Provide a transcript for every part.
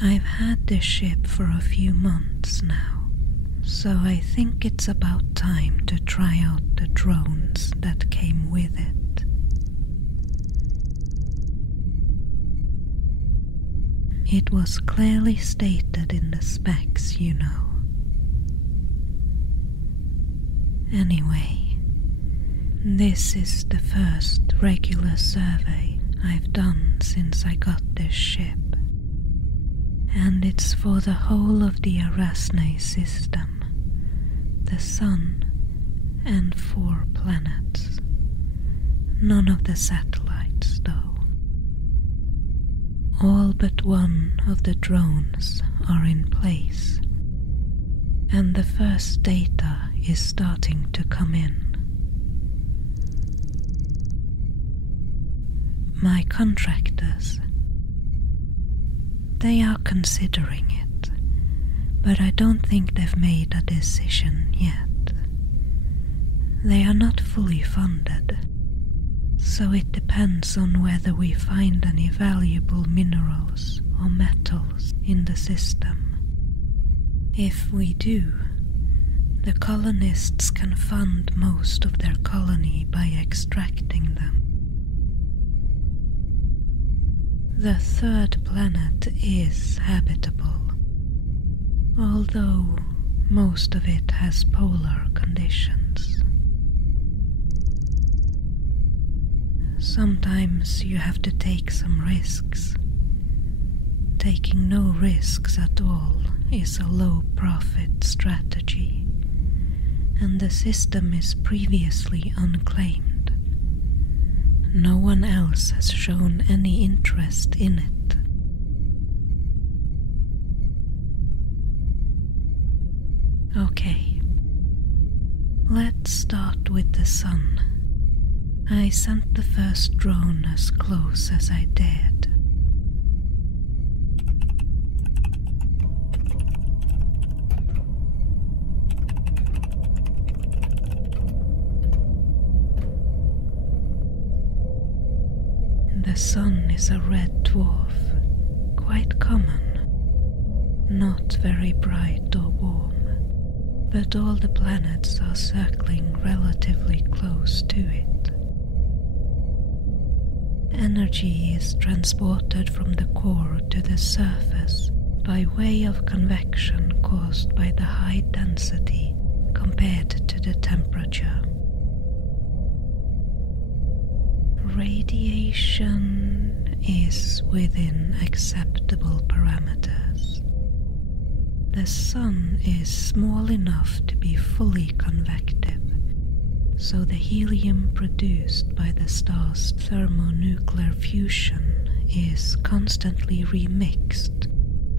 I've had this ship for a few months now, so I think it's about time to try out the drones that came with it. It was clearly stated in the specs, you know. Anyway, this is the first regular survey I've done since I got this ship, and it's for the whole of the Arasne System, the Sun, and 4 planets. None of the satellites, though. All but one of the drones are in place, and the first data is starting to come in. My contractors, they are considering it, but I don't think they've made a decision yet. They are not fully funded, so it depends on whether we find any valuable minerals or metals in the system. If we do, the colonists can fund most of their colony by extracting them. The 3rd planet is habitable, although most of it has polar conditions. Sometimes you have to take some risks. Taking no risks at all is a low-profit strategy, and the system is previously unclaimed. No one else has shown any interest in it. Okay, let's start with the Sun. I sent the first drone as close as I dared. The Sun is a red dwarf, quite common, not very bright or warm, but all the planets are circling relatively close to it. Energy is transported from the core to the surface by way of convection caused by the high density compared to the temperature. Radiation is within acceptable parameters. The Sun is small enough to be fully convective, so the helium produced by the star's thermonuclear fusion is constantly remixed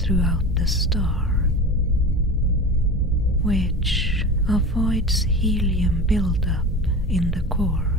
throughout the star, which avoids helium buildup in the core.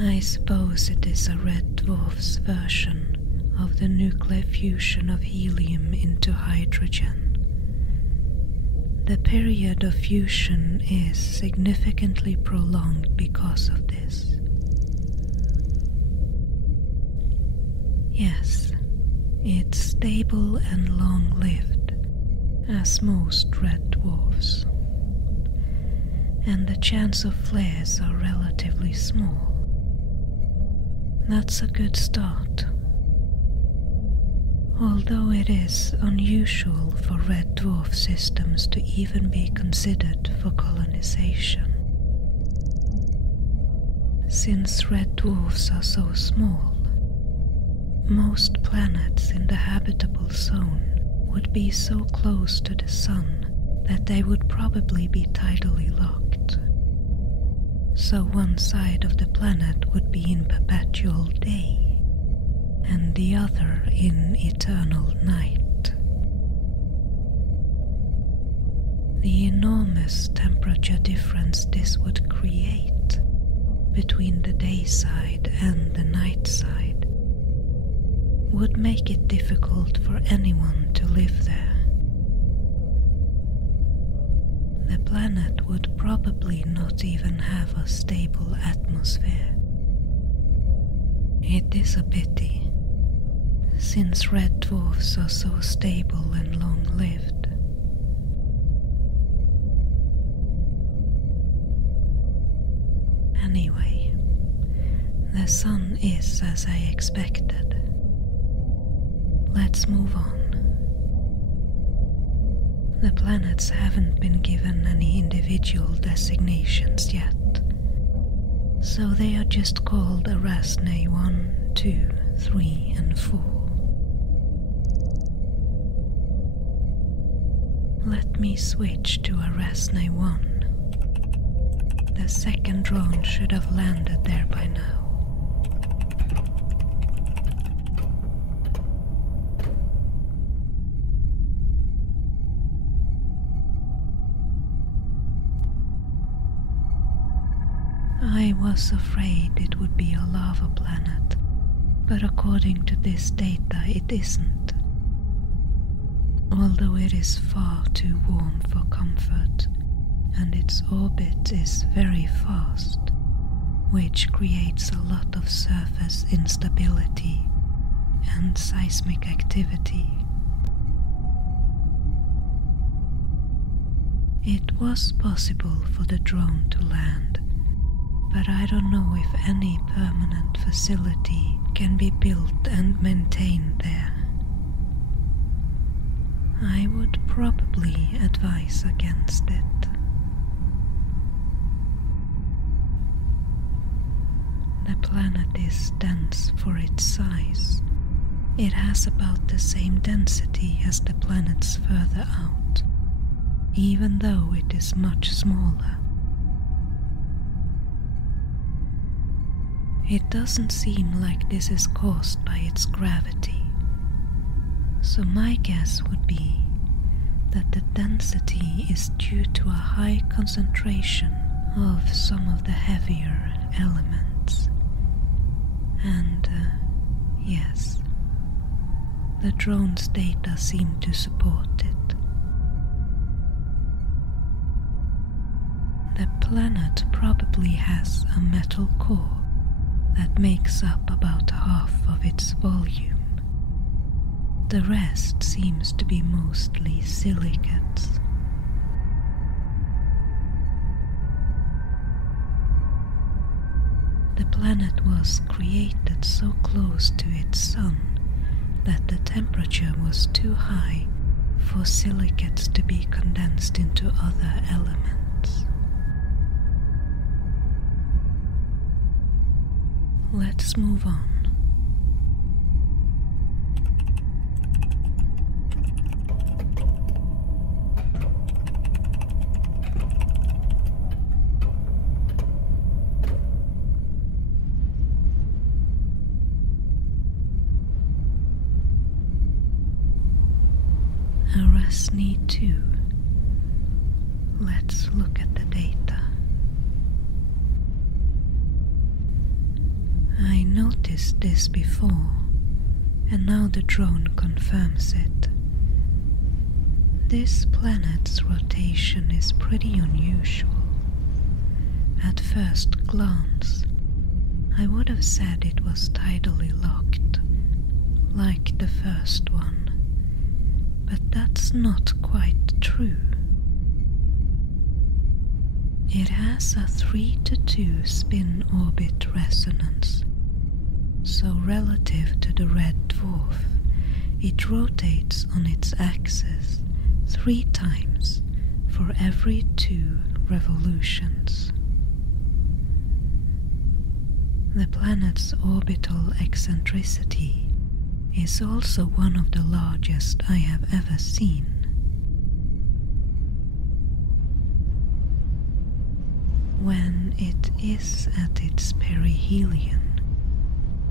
I suppose it is a red dwarf's version of the nuclear fusion of helium into hydrogen. The period of fusion is significantly prolonged because of this. Yes, it's stable and long-lived, as most red dwarfs, and the chance of flares are relatively small. That's a good start. Although it is unusual for red dwarf systems to even be considered for colonization. Since red dwarfs are so small, most planets in the habitable zone would be so close to the Sun that they would probably be tidally locked. So one side of the planet would be in perpetual day, and the other in eternal night. The enormous temperature difference this would create between the day side and the night side would make it difficult for anyone to live there. The planet would probably not even have a stable atmosphere. It is a pity, since red dwarfs are so stable and long-lived. Anyway, the sun is as I expected. Let's move on. The planets haven't been given any individual designations yet, so they are just called Arasne 1, 2, 3, and 4. Let me switch to Arasne 1. The second drone should have landed there by now. I was afraid it would be a lava planet, but according to this data it isn't. Although it is far too warm for comfort, and its orbit is very fast, which creates a lot of surface instability and seismic activity. It was possible for the drone to land, but I don't know if any permanent facility can be built and maintained there. I would probably advise against it. The planet is dense for its size. It has about the same density as the planets further out, even though it is much smaller. It doesn't seem like this is caused by its gravity, so my guess would be that the density is due to a high concentration of some of the heavier elements. And yes, the drone's data seem to support it. The planet probably has a metal core that makes up about half of its volume. The rest seems to be mostly silicates. The planet was created so close to its sun that the temperature was too high for silicates to be condensed into other elements. Let's move on. Arasne 2. Let's look at the data. I noticed this before, and now the drone confirms it. This planet's rotation is pretty unusual. At first glance, I would have said it was tidally locked, like the first one, but that's not quite true. It has a 3-to-2 spin-orbit resonance, so relative to the red dwarf, it rotates on its axis 3 times for every 2 revolutions. The planet's orbital eccentricity is also one of the largest I have ever seen. When it is at its perihelion,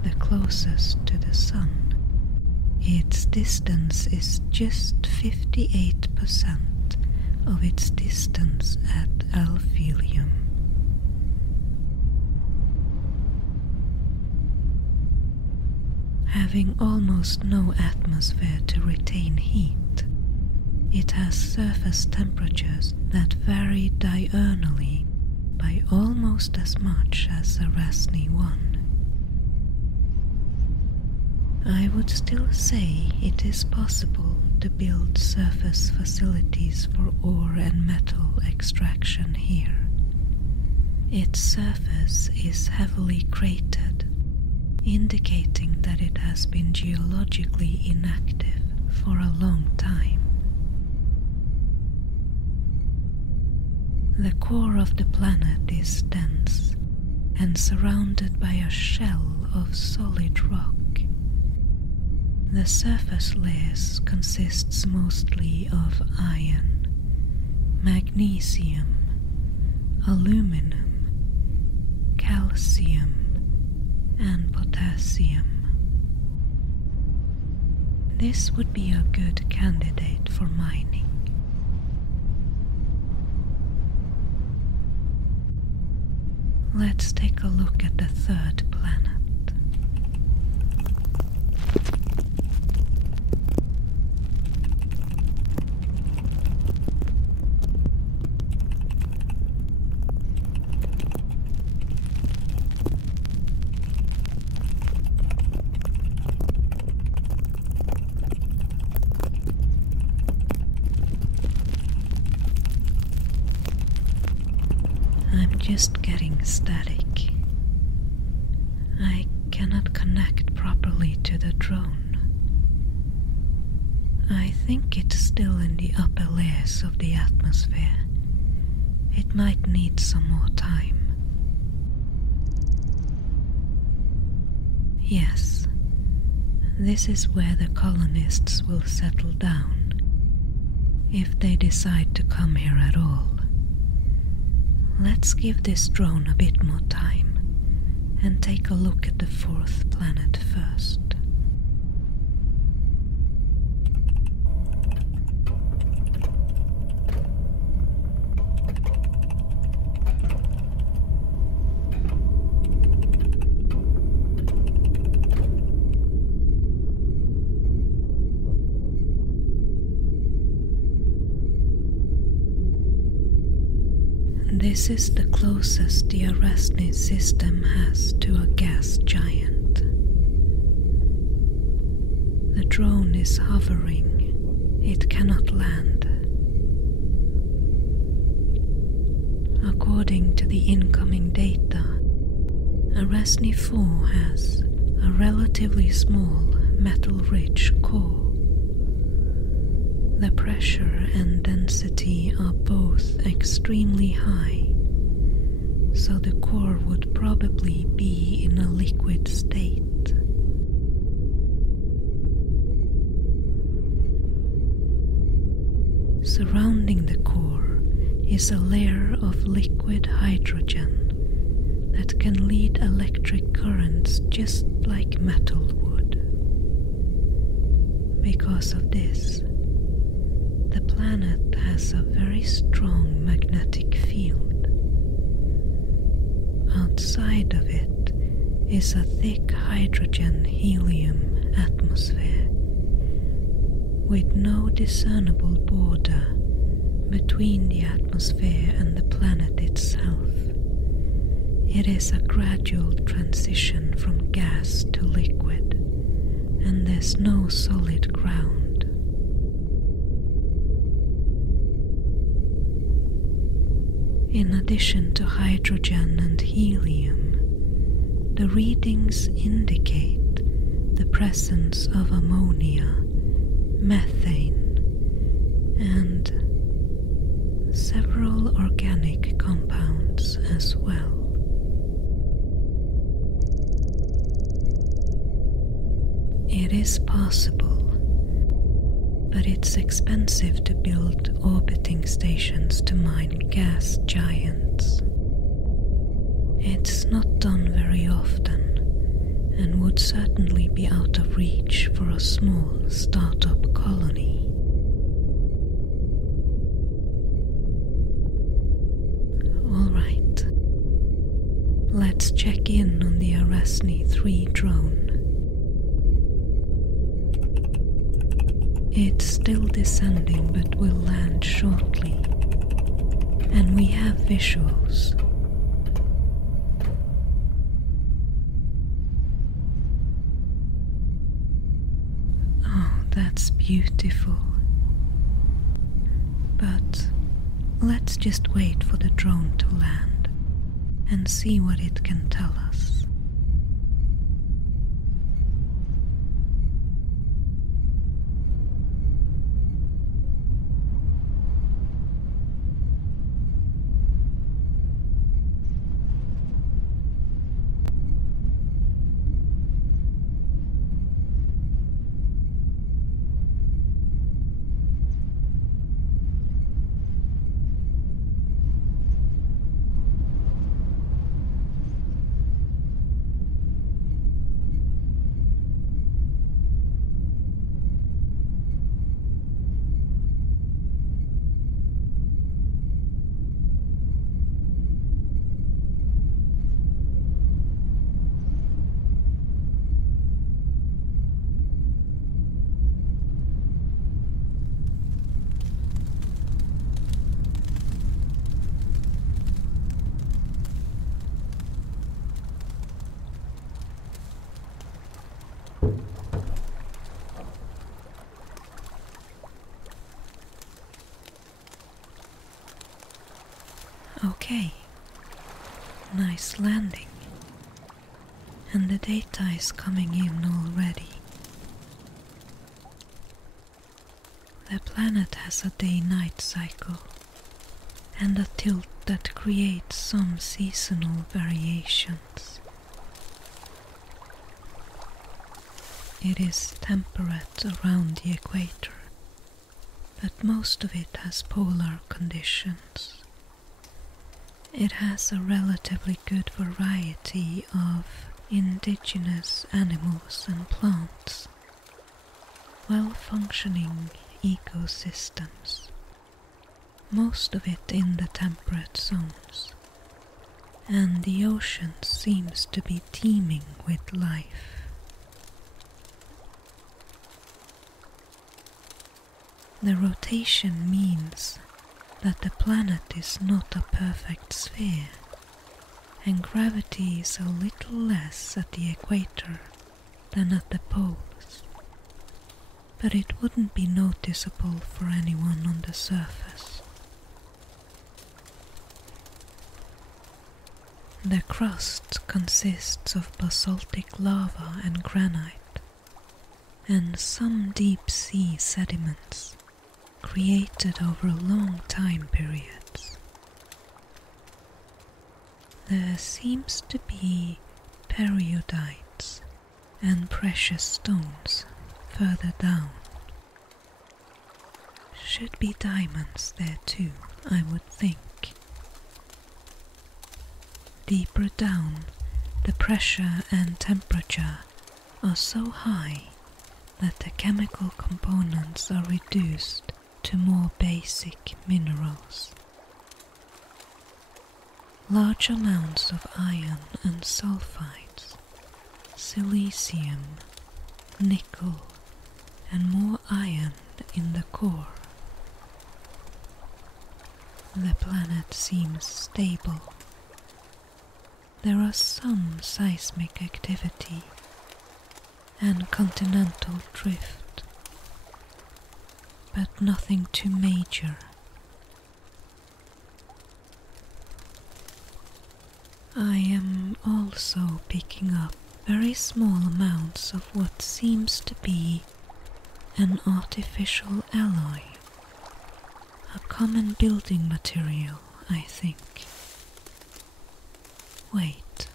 the closest to the Sun, its distance is just 58% of its distance at aphelion. Having almost no atmosphere to retain heat, it has surface temperatures that vary diurnally by almost as much as Arasne 1. I would still say it is possible to build surface facilities for ore and metal extraction here. Its surface is heavily cratered, indicating that it has been geologically inactive for a long time. The core of the planet is dense and surrounded by a shell of solid rock. The surface layers consists mostly of iron, magnesium, aluminum, calcium, and potassium. This would be a good candidate for mining. Let's take a look at the third planet. I'm just getting static. I cannot connect properly to the drone. I think it's still in the upper layers of the atmosphere. It might need some more time. Yes, this is where the colonists will settle down, if they decide to come here at all. Let's give this drone a bit more time and take a look at the fourth planet first. This is the closest the Arasne System has to a gas giant. The drone is hovering. It cannot land. According to the incoming data, Arasne 4 has a relatively small metal-rich core. The pressure and density are both extremely high, so the core would probably be in a liquid state. Surrounding the core is a layer of liquid hydrogen that can lead electric currents just like metal would. Because of this, the planet has a very strong magnetic field. Outside of it is a thick hydrogen-helium atmosphere with no discernible border between the atmosphere and the planet itself. It is a gradual transition from gas to liquid, and there's no solid ground. In addition to hydrogen and helium, the readings indicate the presence of ammonia, methane, and several organic compounds as well. It is possible, but it's expensive to build orbiting stations to mine gas giants. It's not done very often, and would certainly be out of reach for a small startup colony. Alright, let's check in on the Arasne 3 drone. It's still descending but will land shortly, and we have visuals. That's beautiful. But let's just wait for the drone to land and see what it can tell us. Okay, nice landing, and the data is coming in already. The planet has a day-night cycle and a tilt that creates some seasonal variations. It is temperate around the equator, but most of it has polar conditions. It has a relatively good variety of indigenous animals and plants, well-functioning ecosystems, most of it in the temperate zones, and the ocean seems to be teeming with life. The rotation means that the planet is not a perfect sphere, and gravity is a little less at the equator than at the poles, but it wouldn't be noticeable for anyone on the surface. The crust consists of basaltic lava and granite, and some deep sea sediments created over long time periods. There seems to be periodites and precious stones further down. Should be diamonds there too, I would think. Deeper down, the pressure and temperature are so high that the chemical components are reduced to more basic minerals. Large amounts of iron and sulfides, silicium, nickel, and more iron in the core. The planet seems stable. There are some seismic activity and continental drift, but nothing too major. I am also picking up very small amounts of what seems to be an artificial alloy, a common building material, I think. Wait,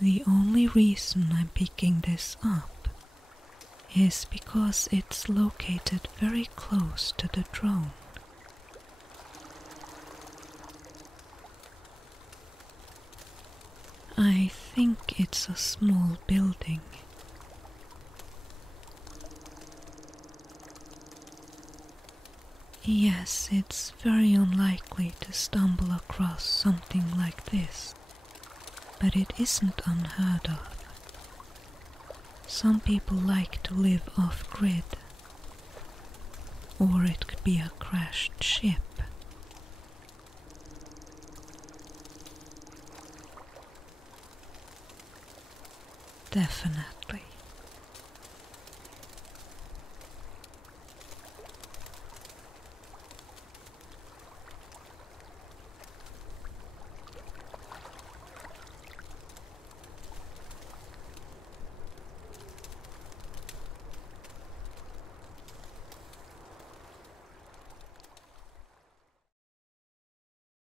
the only reason I'm picking this up is because it's located very close to the drone. I think it's a small building. Yes, it's very unlikely to stumble across something like this, but it isn't unheard of. Some people like to live off-grid, or it could be a crashed ship. Definitely.